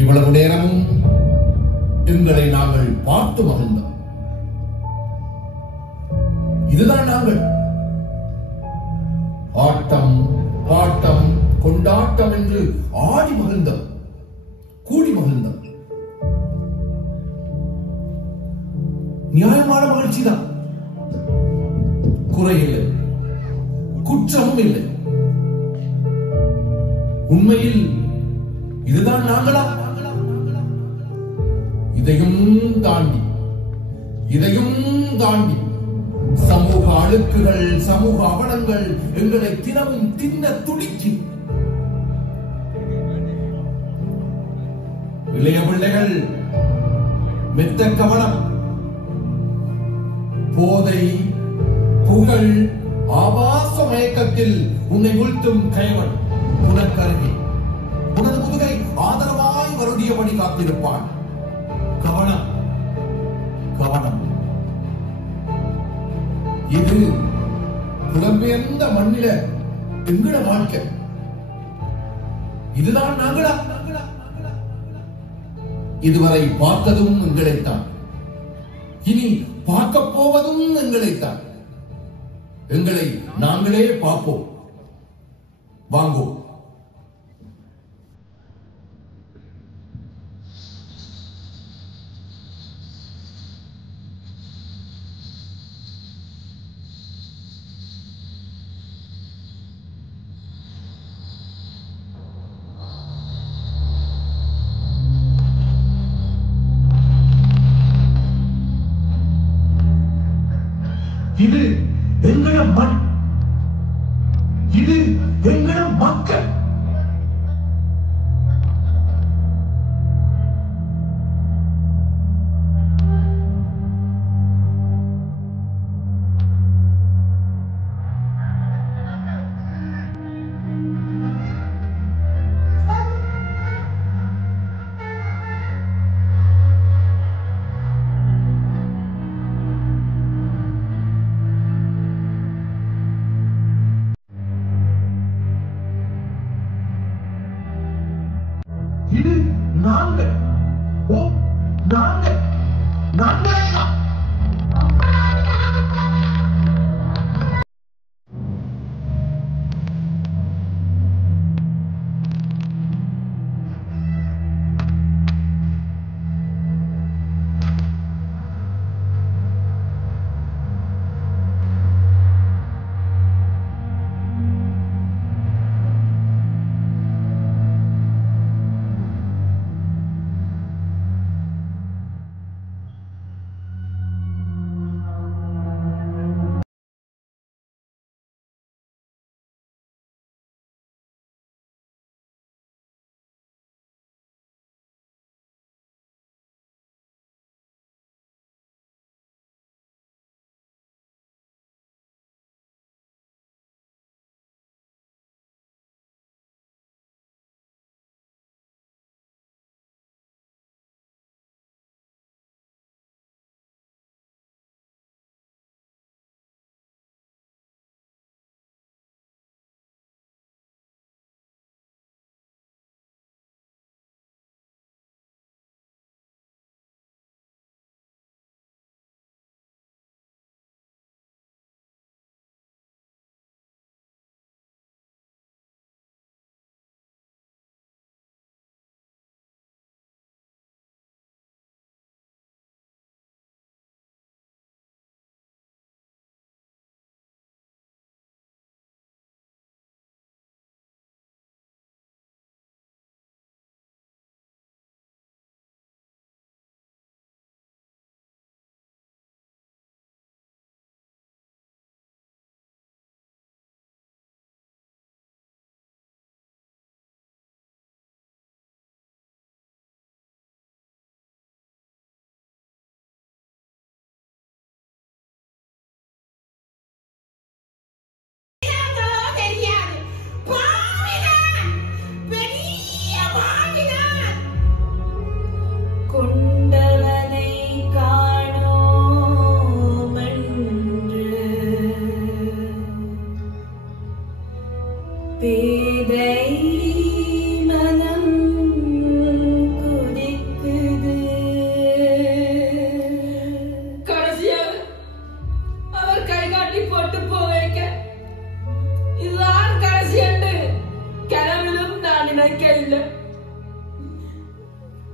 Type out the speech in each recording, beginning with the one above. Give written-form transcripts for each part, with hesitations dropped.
இவ்வளவு நேரமும் எங்களை நாங்கள் பார்த்து மகிழ்ந்தோம். இதுதான் நாங்கள். ஆட்டம், பாட்டம், கொண்டாட்டம் என்று ஆடி மகிழ்ந்தோம், கூடி மகிழ்ந்தோம். நியாயமான மகிழ்ச்சி தான், குறையில்லை, குற்றமும் இல்லை. உண்மையில் இதுதான் நாங்களா? இதையும் தாண்டி சமூக அழுக்குகள், சமூக அவலங்கள் எங்களை தினமும் தின்ன துடிக்கும். இளைய பிள்ளைகள் மெத்த கவனம், போதை, புகழ், ஆபாச மயக்கத்தில் உன்னை வீழ்த்தும் கைவன் உனக்கருகே உனது முதுகை ஆதரவாய் வருடியபடி காத்திருப்பான். கவனம், கவனம். இது புலம்பெயர்ந்த மண்ணில எங்கட வாழ்க்கை. இதுதான் நாங்களா? இதுவரை பார்த்ததும் எங்களைத்தான், இனி பார்க்க போவதும் எங்களைத்தான். எங்களை நாங்களே பார்ப்போம், வாங்கோம். இது எங்கட மண், இது எங்கட மக்கள்.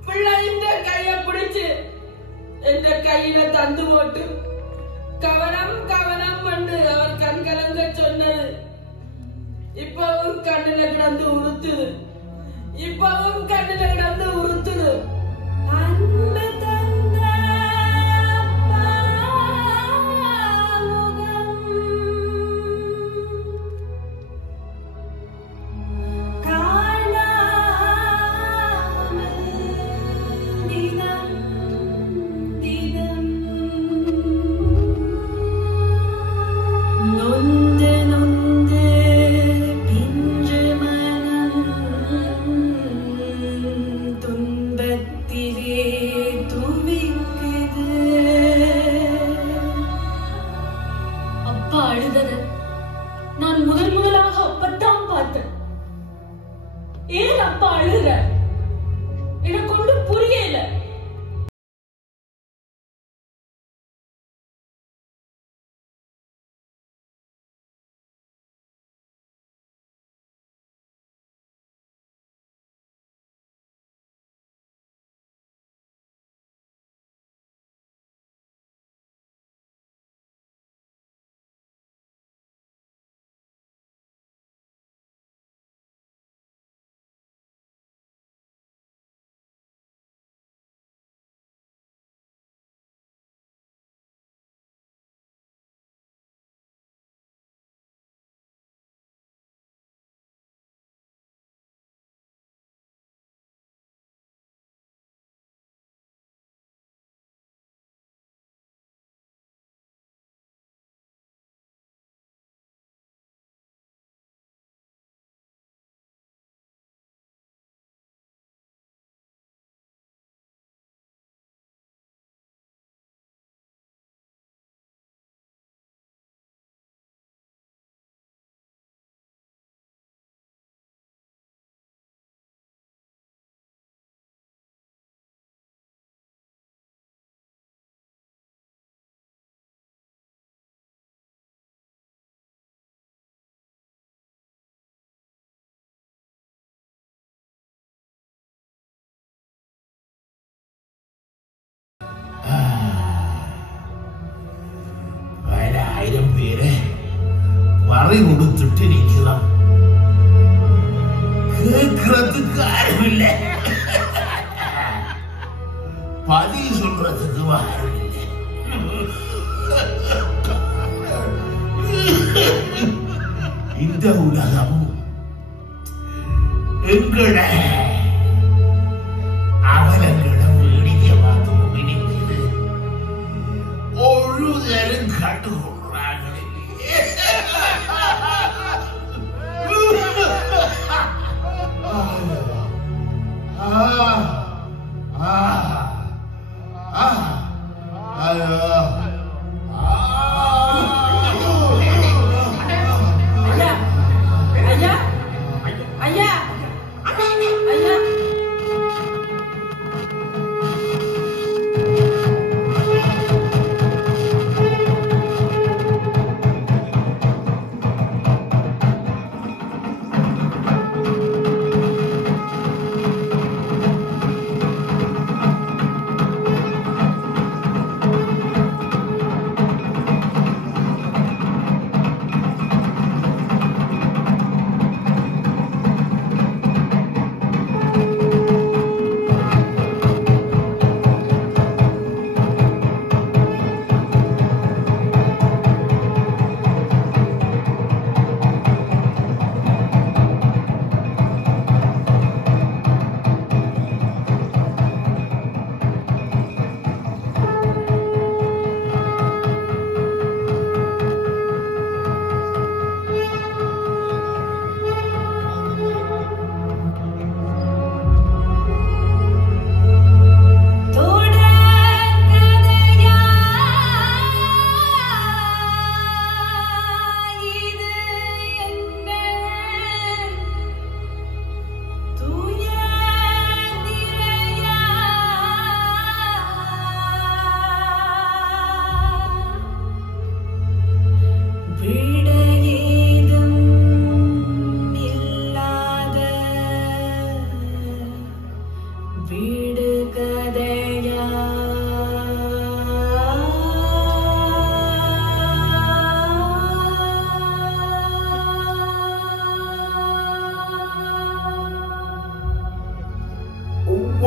பிள்ளை இந்த கைய பிடிச்சு என்ற கையில தந்து போட்டு கவனம் கவனம் என்று அவர் கண்கலங்க சொன்னது இப்பவும் கண்ணில கிடந்து உறுத்துது. இப்பவும் கண்ணில கிடந்து உறுத்துது. அன்பு தந்த நான் முதலாக அப்பத்தான் பார்த்தேன். ஏன் அப்பா அழுகிற? எனக்கு ஒன்றும் புரியல. வரை கொடுத்துட்டு நிக்கலாம். கேட்கறதுக்கு ஆரம்பில்லை, பதில் சொல்றதுக்கு ஆரம்பில்லை. இந்த உலகமும் எங்கட அவலங்களிடம் வேடிக்கையாக நினைக்கிறது. ஒரு தரம் கண்டுகொள்றாங்களே.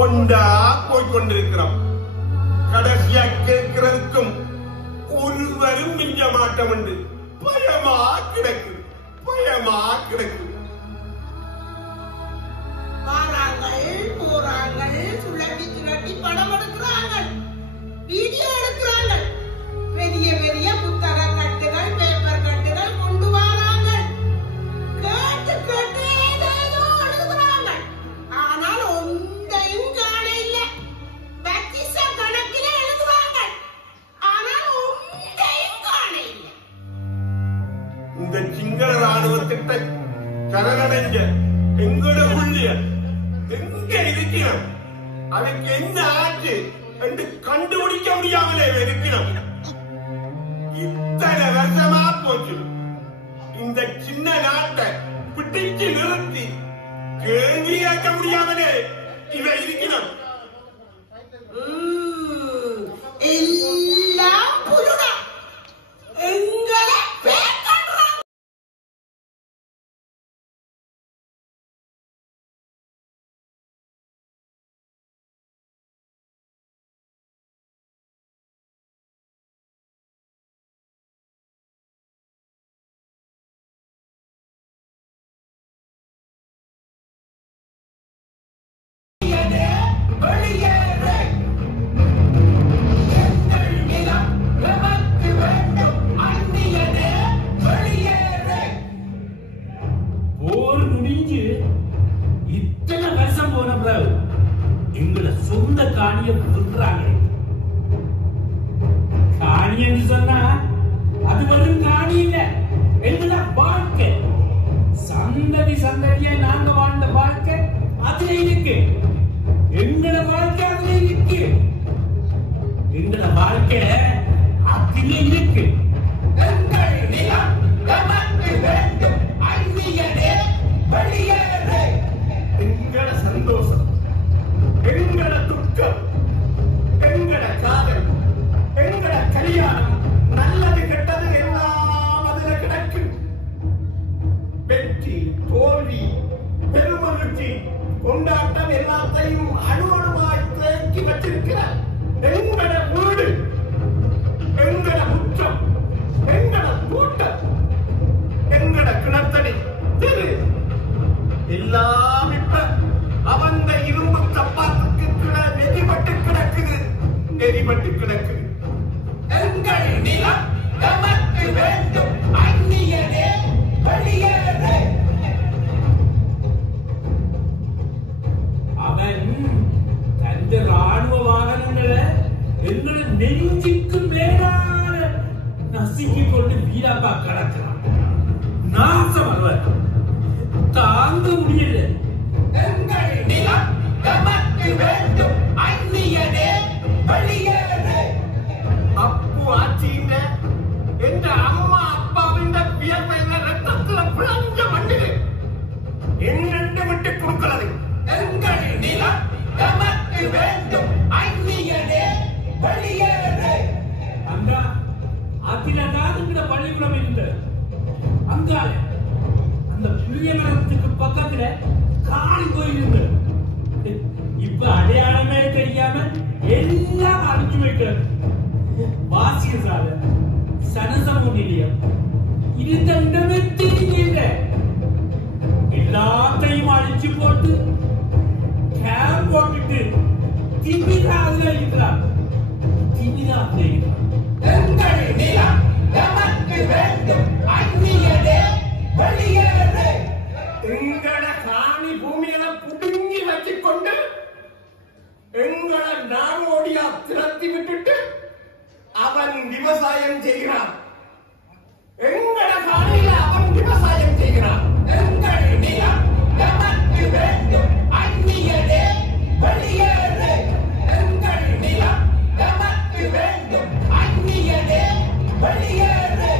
கொண்டா போய்கொண்டிருக்கிறோம். கடைசியா கேட்கிறதுக்கும் ஒருவரும் மிஞ்ச மாட்டோம் என்று பயமா கிடக்கு. போறாங்க, சுழட்டி சுழட்டி படம் எடுக்கிறாங்க, வீடியோ எடுக்கிறாங்க, பெரிய பெரிய புத்தக கட்டுகள், பேப்பர் கட்டுகள் கொண்டு வராங்க, கேட்டு கேட்டு ஏதோ எழுதுறாங்க. ஆனால் ஒன்றையும் காண இல்லை. பத்திச கணக்கில எழுதுவாங்க, ஆனால் ஒன்றையும் காண இல்லை. இந்த சிங்கள ராணுவத்திட்ட கரகடைஞ்ச எங்களோட உள்ளிய எங்க இருக்கிறோம், அதுக்கு என்ன ஆச்சு என்று கண்டுபிடிக்க முடியாமலே இருக்கிறோம். இத்தனை வருஷமா போச்சு. இந்த சின்ன நாட்டை பிடிச்சு நிறுத்தி கேள்வி கேட்க முடியாமலே இவ இருக்கிறோம். எல்லாம் புருடா எங்களை எங்களை சொந்த காணியை விடுறாங்க. காணின்னு சொன்னா அது வெறும் காணி இல்ல, எங்களோட வாழ்க்கை, சந்ததி சந்ததியா நாங்க வாழ்ந்த வாழ்க்கை அதுல இருக்கு. எங்களோட வாழ்க்கை அதுல இருக்கு. எங்களோட வாழ்க்கை அதுல இருக்கு. எங்கள் நிலம் நமக்கு வேண்டும், அந்நியனே வெளியேறு. எங்கள சந்தோஷம், எங்கள துக்கம், எங்கள காதல், எங்கள கல்யாணம், நல்லது கெட்டது எல்லாம் அதுல கிடக்கு. வெற்றி, தோல்வி, பெருமகிழ்ச்சி, கொண்டாட்டம் எல்லாத்தையும் அணுவணுமாய் தேக்கி வச்சிருக்கிறார். எங்கள வீடு, எங்கள முற்றம், எங்கள தோட்டம், எங்கள கிணத்தடி, திரு எல்லாம் இப்ப அவந்த இரும்பு சப்பாத்துக்கு நெறிபட்டு கிடக்குது. எங்கள் நிலம் நமக்கு வேண்டும், அந்நியனே வெளியேறு. அவன் தந்த ராணுவ வாகனங்களை எங்களை நெஞ்சுக்கு மேலான நசுக்கிக் கொண்டு வீராப்பா கிடக்கிறான். நாசம் அவர் தாங்க முடியல. எங்கள் நிலம் நமக்கு வேண்டும், அந்நியனே வெளியேறு. அப்பு ஆட்சியில என்ற அம்மா அப்பாவின் வியர்வையில ரத்தத்துல பிளஞ்ச மண்ணில் என்னென்று விட்டு கொடுக்கிறது. எங்கள் நிலம் நமக்கு வேண்டும், அந்நியனே வெளியேறு. அங்க அதில பள்ளிக்கூடம் இருந்தது. அங்கால அந்த புளிய மரத்துக்கு பக்கத்துல காளி கோயில் இருந்தது. இப்ப அடையாளமே தெரியாம எல்லாம் அழிச்சு வைக்கிறது. வாசிய சாலை, சனசமூக நிலையம், இருந்த இடமே தெரியல. எல்லாத்தையும் அழிச்சு போட்டு கேம்ப் போட்டுட்டு திமிராக இருக்கிறார். எங்கள் நிலம் நமக்கு வேண்டும், அந்நியனே வெளியேறு. எங்கள காணி பூமிகளை புடுங்கி வச்சுக்கொண்டு எங்களை நாடோடியா திரட்டி விட்டுட்டு அவன் விவசாயம் செய்கிறான். எங்கள காணியில அவன் விவசாயம் செய்கிறான். எங்கள் நிலம் நமக்கு வேண்டும், அந்நியனே வெளியேறு. எங்கள் நிலம் நமக்கு வேண்டும், அந்நியனே வெளியேறு.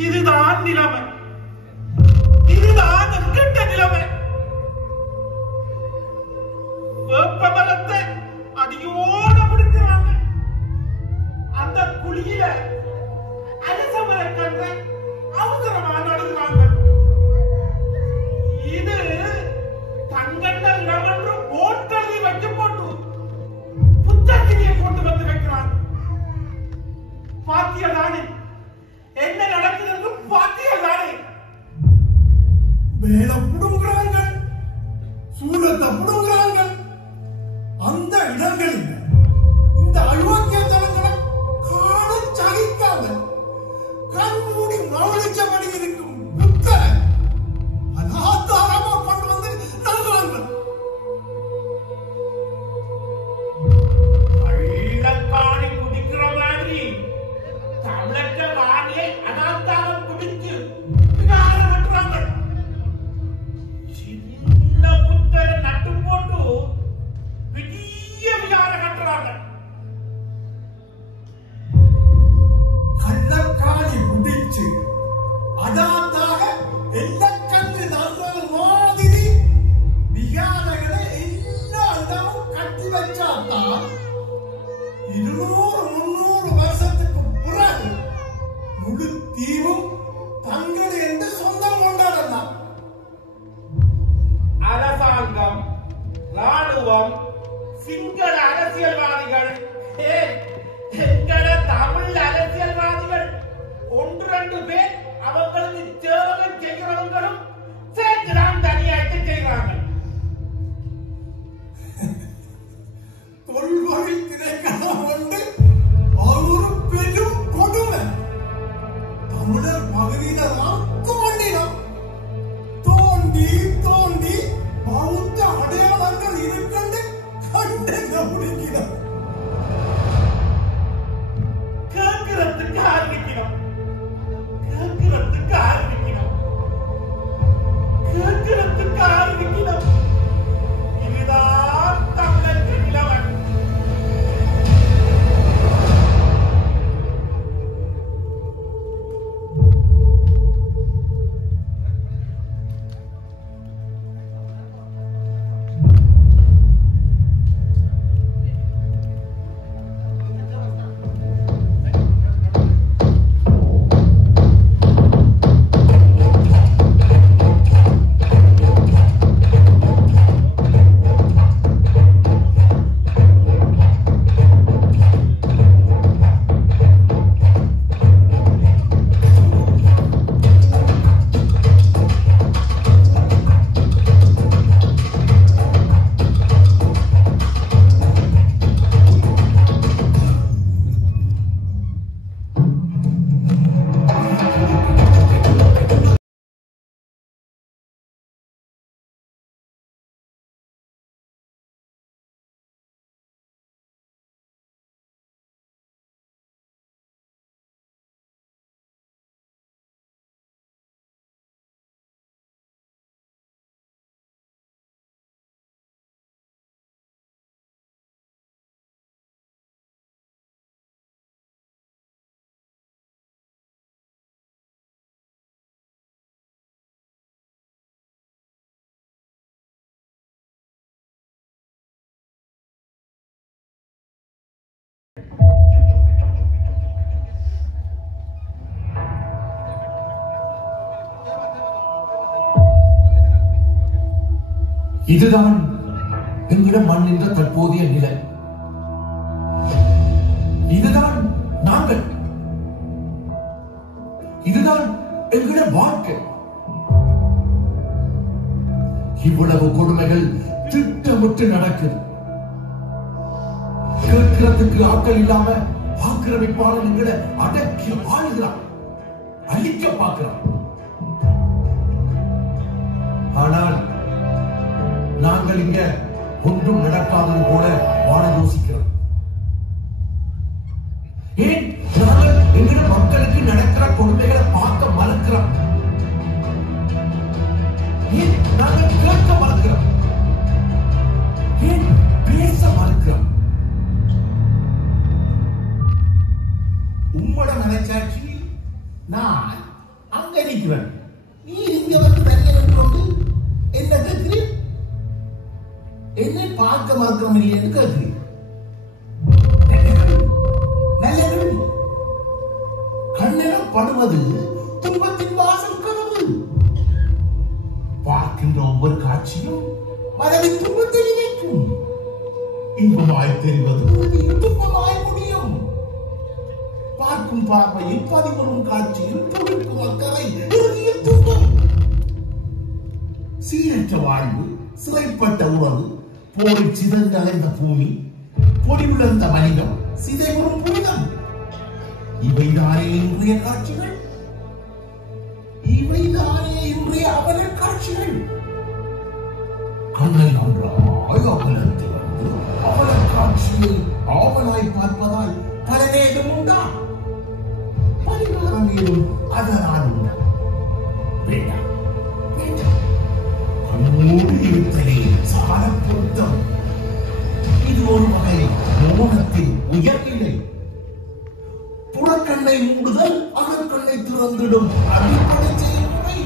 இதுதான் நிலைமை. இதுதான் கெட்ட நிலைமை. வேப்ப மரத்தை அடியோட பிடிக்கிறாங்க. அந்த குழியில அரச மரக்கன்றை அவசரமா நடுகிறாங்க. இது தங்கண்ட இடம் என்று போட்டதை வச்சு போட்டு புத்தகத்திலேயே கொண்டு வந்து வைக்கிறாங்க. பாத்தியதானே என்ன நடக்குது? பாத்தியதானே மேல புடுங்குறாங்க, சூழத்தை புடுங்குறாங்க. அந்த இடங்களில் இந்த அயோக்கிய தலங்களை காண சகிக்காம கண்மூடி மௌலிச்சபடி இருக்கும் புத்தரை அனாதாரமா கொண்டு வந்து நல்கிறாங்க. கள்ளக்காணி குடிக்கிற மாதிரி தமிழக வாணியை அனாதாரம் குடித்து விட்டுறாங்க. சின்ன புத்தரை நட்டு போட்டு பெரிய விகார கட்டுறாங்க. கள்ளக்காணி குடிச்சு அதாத்தாக எல்லக்கன்று நல்கள் மாதிரி விகாரங்களை எல்லா இடமும் கட்டி வச்சாத்தான் 200-300 வருஷத்துக்கு பிறகு முழு தீவும் தங்கள் என்று சொந்தம் கொண்டாடலாம். அரசாங்கம், ராணுவம், சிங்கள அரசியல்வாதிகள், எங்கட தமிழ் அரசியல்வாதிகள் 1-2 பேர் அவங்களுக்கு சேவை செய்கிறவங்களும் சேர்த்துதான் தனியாட்டு செய்கிறாங்க. தொல்வழி திணைக்களம் வந்து ஒரு பெரும் கொடுமை. தமிழர் பகுதியில தான் தோண்டினோம். தோண்டி தோண்டி பௌத்த அடையாளங்கள் இருக்கின்ற கண்டங்க முடிக்கிறோம். கேட்கிறதுக்கு ஆரம்பிக்கணும். கேட்கிறதுக்கு ஆரம்பிக்கணும். கேட்கிறதுக்கு ஆரம்பிக்கணும். இதுதான் தமிழருக்கு நிலைமை. இதுதான் எங்களிடம் மண்ணின்ற தற்போதைய நிலை. இதுதான் நாங்கள். இதுதான் எங்களுடைய வாழ்க்கை. இவ்வளவு கொடுமைகள் திட்டமிட்டு நடக்குது. கேட்கிறதுக்கு ஆட்கள் இல்லாம ஆக்கிரமிப்பாளர் எங்களை அடக்கி ஆளுகிறான், அழிக்க பார்க்கிறான். ஆனால் நாங்கள் இங்க ஒன்றும் நடக்காதது போல வாழ யோசிக்கிறோம். ஏன் நாங்கள் எங்களுடைய மக்களுக்கு நடக்கிற கொடுமைகளை பார்க்க மறுக்கிறோம்? ஏன் நாங்கள் கேட்க மறுக்கிறோம்? ஏன் பேச மறுக்கிறோம்? உம்மோட மனச்சாட்சி நான் நிற்கிறேன். நீ இங்க வந்து தனியாக கொண்டு என்ன கேட்கிறீர்? என்னை பார்க்க மறக்கிறோம் என்று கேட்கிறீர். நல்லது. கண்ணெனப்படுவது துன்பத்தின் வாசல் கதவு. பார்க்கின்ற ஒவ்வொரு காட்சியும் மனதின் துன்பத்தை நினைக்கும். இன்பமாய் தெரிவது துன்பமாய் முடியும். பார்க்கும் பார்வையில் பதிவரும் காட்சியில் துடிக்கும் அக்கறை இறுதியில் துன்பம். சீரற்ற வாழ்வு, சிறைப்பட்ட உறவு, போரில் சிதறந்து அலைந்த பூமி, பொடிவுழந்த மனிதம், சிதைவரும் புனிதம். இவைதானே இன்றைய காட்சிகள். இவைதானே இன்றைய அவல காட்சிகள். கண்ணை ஒன்றாய் அவலத்தை வந்து அவல காட்சியை ஆவலாய் பார்ப்பதால் பலனேதும் உண்டா? பரிகாரம் ஏதும் அதனால் உண்டா? வேண்டாம், வேண்டாம். கண்ணோடு இருத்தலே சால பொருத்தம். இது ஒரு வகை மௌனத்தின் உயர்நிலை. புறக்கண்ணை மூடுதல் அகக்கண்ணை திறந்திடும் அடிப்படை செயல்முறை.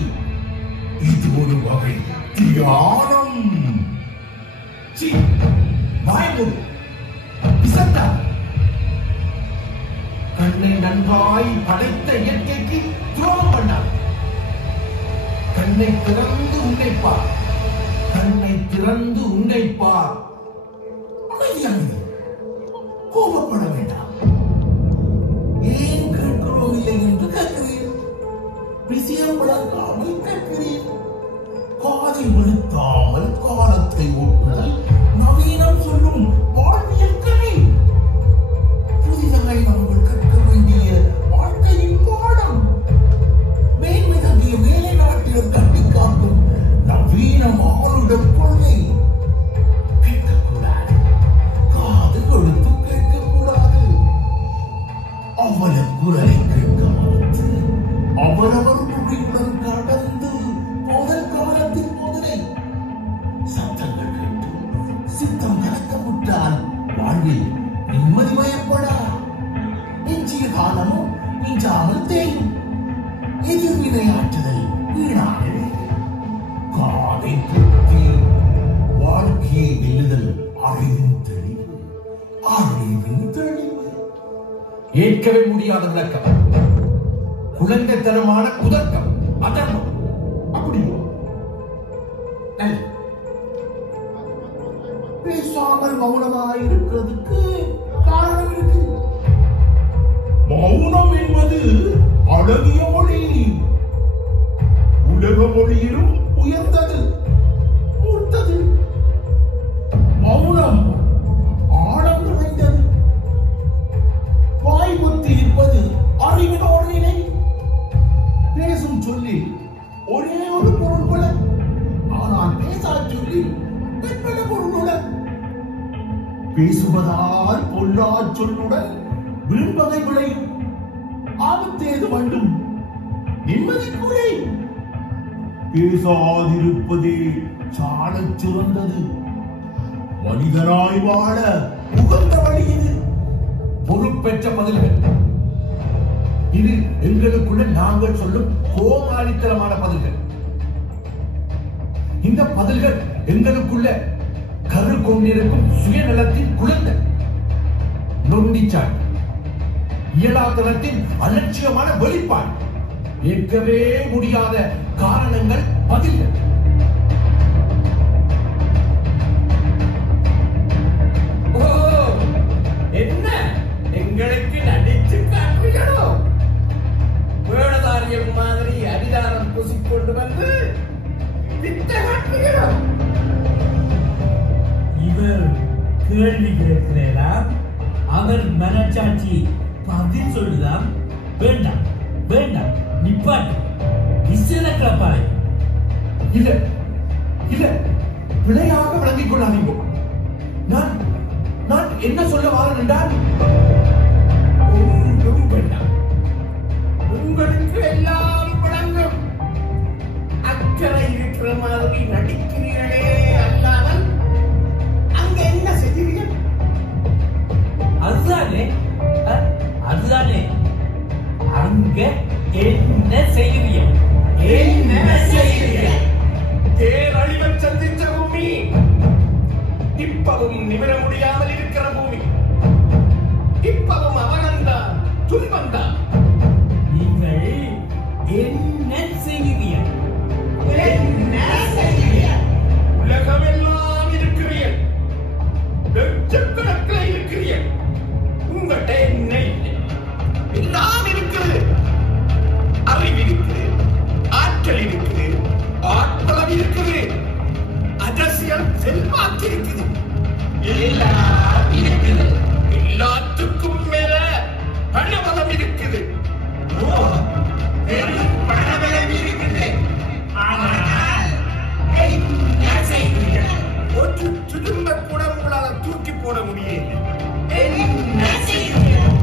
இது ஒரு வகை தியானம். கண்ணை நன்றாய் படைத்த இயற்கைக்கு துரோகம் பண்ணார். கண்ணை திறந்து உன்னைப்பார். கண்ணை திறந்து உன்னைப்பார். அமைதியானது. கோபப்பட வேண்டாம். ஏன் கேட்கிறோம் இல்லை என்று கேட்கிறேன். விஷயம் வளர்க்காமல் கேட்கிறேன். காதை வெளுத்தாமல் காலத்தை ஓட்டுதல் நவீனம் சொல்லும் வாழ்வியல் கலை. புதிதாக நாங்கள் கற்க வேண்டிய வாழ்க்கையின் பாடம். மேன்மை தங்கிய மேலை நாட்டினர் கட்டி காக்கும் நவீன மானுடம் கொள்கை. கேட்கக்கூடாது. காது கொடுத்து கேட்கக்கூடாது. அவல குரலை கேட்க மறுத்து அவரவர் மொழியுடன் கடந்து போதல் காலத்தின் போதனை சத்தங்கள் கேட்டு சித்தம் கலக்கமுட்டால் வாழ்வில் நிம்மதி மயப்படா. எஞ்சிய காலமும் மிஞ்சாமல் தேயும். எதிர்வினையாற்றுதல் வீணாகவே. காதை புத்தி வாழ்க்கையை வெல்லுதல் அறிவின் தெளிவு. அறிவின் தெளிவு. ஏற்கவே முடியாத விளக்கம், குழந்தைத்தனமான குதர்க்கம், அதர்மம். அப்படியோ? பேசாமல் மௌனமாய் இருக்கிறதுக்கு காரணம் இருக்கு. மௌனம் என்பது அழகிய மொழி. உலக மொழியிலும் உயர்ந்தது, மூர்த்தது. மௌனம் ஆழம் நிறைந்தது. வாய் புத்தி இருப்பது அறிவினோடு நிலை. பேசும் சொல்லி ஒரே ஒரு பொருள் கொள்ள, ஆனால் பேசா சொல்லி பல பொருளுடன். பேசுவதால் பொல்லா சொல்லுடன் வீண்பகை விளையும். ஆபத்தேது வேண்டும், நிம்மதி குறையும். பேசாதிருப்பதே சாலச் சிறந்தது. மனிதராய் வாழ உகந்த வழி இது. பொறுப்பேற்ற பதில்கள். இது எங்களுக்குள்ள நாங்கள் சொல்லும் கோமாளித்தனமான பதில்கள். இந்த பதில்கள் எங்களுக்குள்ள கரு கொண்டிருக்கும் சுயநலத்தின் குழந்தை, நொண்டிச்சாய், இயலாதனத்தின் அலட்சியமான வெளிப்பாடு. ஏற்கவே முடியாத காரணங்கள் பதில்கள். என்ன எங்களுக்கு நடிச்சு காட்டுகிறோ? வேடதாரியம் மாதிரி அதிகாரம் பூசிக்கொண்டு வந்து வித்த காட்டுகிறோம். இவர் கேள்வி கேட்கிறேன், அவர் மனச்சாட்சி பதில் சொல்லுதான். வேண்டாம் வேண்டாம், நிப்பாட்டு. இசைப்பாய். இல்ல இல்ல, பிழையாக விளங்கிக் கொள்ளாதீங்க. நான் என்ன சொல்ல வாரேன் என்றால், ஒன்றும் வேண்டாம். உங்களுக்கு எல்லாம் வழங்கும். அக்கறை இருக்கிற மாதிரி நடிக்கிறீர்களே அல்லாமல் அங்க என்ன செய்கிறீர்கள்? அதுதானே அதுதானே அங்க என்ன செய்கிறீர்கள்? என்ன செய்கிறீர்கள்? பேரழிவை சந்தித்த பூமி, இப்பவும் நிமிர முடியாமல் இருக்கிற பூமி, இப்பவும் அவனந்தான் துன்பந்தான். நீங்கள் என்ன செய்கிறீர்கள்? என்ன செய்கிறீர்கள்? உலகமெல்லாம் இருக்கிறீர்கள், லட்சக்கணக்கில் இருக்கிறீர்கள். உங்கள்கிட்ட என்ன இல்லை? எல்லாம் இருக்குது. அறிவு இருக்குது, ஆற்றல் இருக்குது, ஆற்றல் இருக்குது, அரசியல் செல்வாக்கு இருக்குது, எல்லாம் இருக்குது. எல்லாத்துக்கும் மேல பணபலம் இருக்குது. பணபலம் இருக்குது. ஆனால் என்ன செய்கிறீர்கள்? ஒரு திரும்ப கூட உங்களால் தூக்கி போட முடியல. என்ன செய்கிறீர்கள்?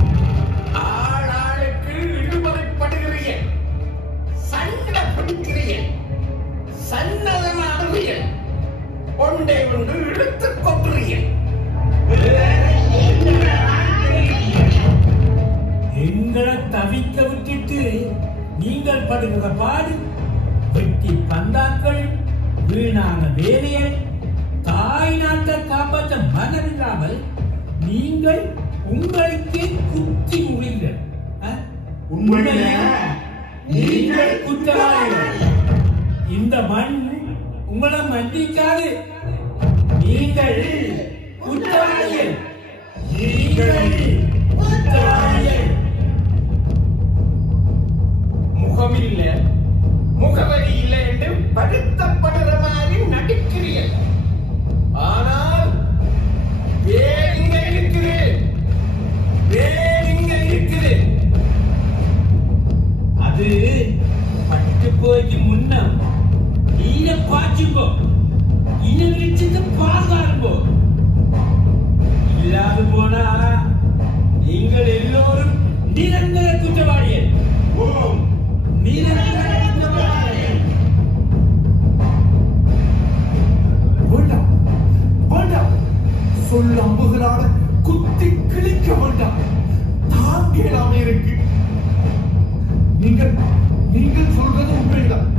ஆளாளுக்கு இழுபறைப்படுகிறீர்கள், சண்டை பிடிக்கிறீர்கள், சன்னதமாடுறீர்கள், ஒன்றை ஒன்று இழுத்துக் கொட்டுறீர்கள். எங்களை தவிக்க விட்டுட்டு நீங்கள் படுகிற பாடு, வெட்டி பந்தாக்கள், வீணான வேலையை, தாய் நாட்டை காப்பாற்ற மனமில்லாமல் நீங்கள் உங்களுக்கே குத்தி முடிங்கள். உண்மையிலே நீங்கள் குற்றவாளிகள். இந்த மண் உங்களை மன்னிக்காது. நீங்கள் குற்றவாளிகள். நீங்கள் குற்றவாளிகள். முகமில்ல, முகவரி இல்லை என்று வருத்தப்படுற மாதிரி நடிக்கிறீர்கள். ஆனால் வேறு இங்க இருக்குது, வேறு இங்க இருக்குது. அது பட்டு போய்க்கு முன்னம் நீரை பாய்ச்சும்போ, இன்னும் நிச்சயத்தை பாதுகாப்போ. இல்லாது போனா நீங்கள் எல்லோரும் நிரந்தர குற்றவாளிகள். நிரந்தர குற்றவாளிகள். வேண்டாம் வேண்டாம், சொல்ல அம்புகளால குத்தி கிழிக்க வேண்டாம். தாங்கலாமே இருக்கு. நீங்கள் சொல்றது உண்மைதான்,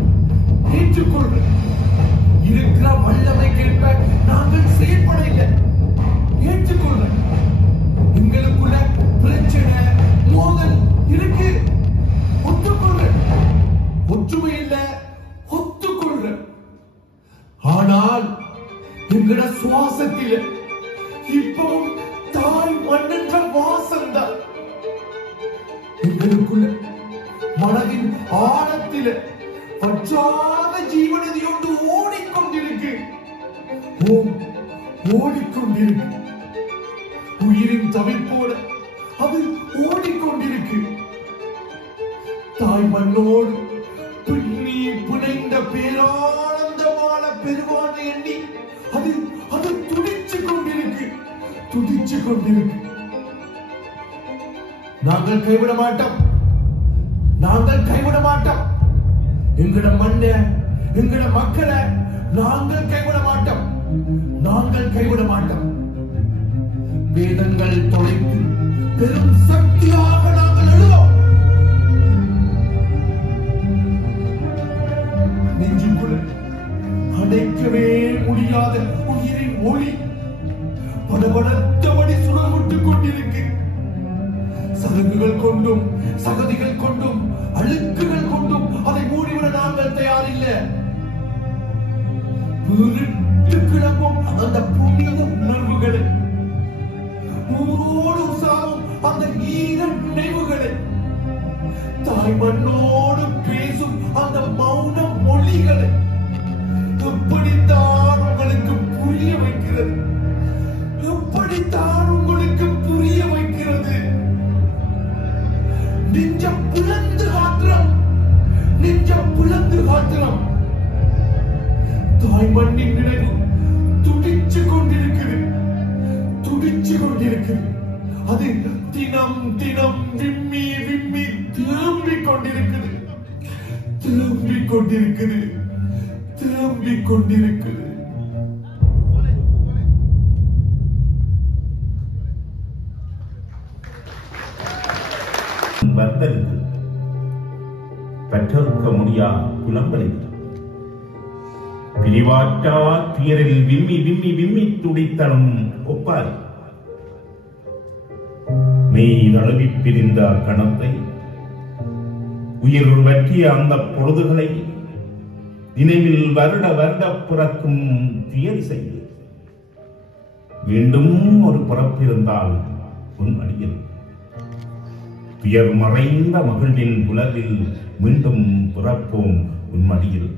ஏற்றுக்கொள்றேன். இருக்கிற வல்லமை கேட்ப நாங்கள் செயல்பட இல்லை, ஏற்றுக்கொள்றேன். எங்களுக்குள்ள பிரச்சனை மோதல் இருக்கு, ஒத்துக்கொள்றேன். ஒற்றுமை இல்ல, ஒத்துக்கொள்றேன். ஆனால் எங்கட சுவாசத்தில இப்பவும் தாய் மண்ணென்ற வாசம்தான். எங்களுக்குள்ள மனதின் ஆழத்தில பற்றாத ஜீவனதி ஒன்று ஓடிக்கொண்டிருக்கு. ஓடிக்கொண்டிருக்கு. உயிரின் தவிப்போட அது ஓடிக்கொண்டிருக்கு. தாய் மண்ணோடு பின்னி பிணைந்த பேரானந்தமான பெருவான எண்ணி அது துடிச்சுக் கொண்டிருக்கு, துடிச்சுக் கொண்டிருக்கு. நாங்கள் கைவிட மாட்டோம், நாங்கள் கைவிட மாட்டோம். எங்கட மண்ண, எங்கட மக்களை நாங்கள் கைவிட மாட்டோம், நாங்கள் கைவிட மாட்டோம். வேதங்கள் தொலைத்து பெரும் சக்தியாக நாங்கள் எழுவோம். நெஞ்சுக்குள்ள அடைக்கவே முடியாத உயிரின் ஒளி படபடத்தபடி சுழல் விட்டுக் கொண்டிருக்கு. சருகுகள் கொண்டும் சகதிகள் கொண்டும் அழுக்குகள் கொண்டும் அதை மூடிவிட நாங்கள் தயாரில்லை. விருட்டு கிளம்பும் அந்த புண்ணிய உணர்வுகளை, ஊரோடு உசாவும் அந்த ஈர நினைவுகளை, தாய் மண்ணோடு பேசும் அந்த மௌன மொழிகளை எப்படித்தான் உங்களுக்கு புரிய வைக்கிறது? எப்படித்தான் உங்களுக்கு புரிய வைக்கிறது? நெஞ்சம் பிளந்து காட்டுறோம், நெஞ்சம் பிளந்து காட்டுறோம். தாய் மண்ணின் நினைவு துடிச்சு கொண்டிருக்குது, துடிச்சு கொண்டிருக்குது. அது தினம் தினம் விம்மி விம்மி திரும்பிக் கொண்டிருக்குது, திரும்பிக் கொண்டிருக்குது, திரும்பிக் கொண்டிருக்குது. வந்தது பற்றறுக்க முடியா புலம்பலில் பிரிவாற்றா துயரில் விம்மி விம்மி விம்மி துடித்தனும் ஒப்பாரி மெய் தழுவி பிரிந்த கணத்தை உயிர் வற்றிய அந்த பொழுதுகளை நினைவில் வருட வருட பிறக்கும் துயர் செய்து மீண்டும் ஒரு பிறப்பிருந்தால் உன் அடியில் துயர் மறைந்த மகிழ்வின் புலவில் மீண்டும் பிறப்போம் உன் மடியில்.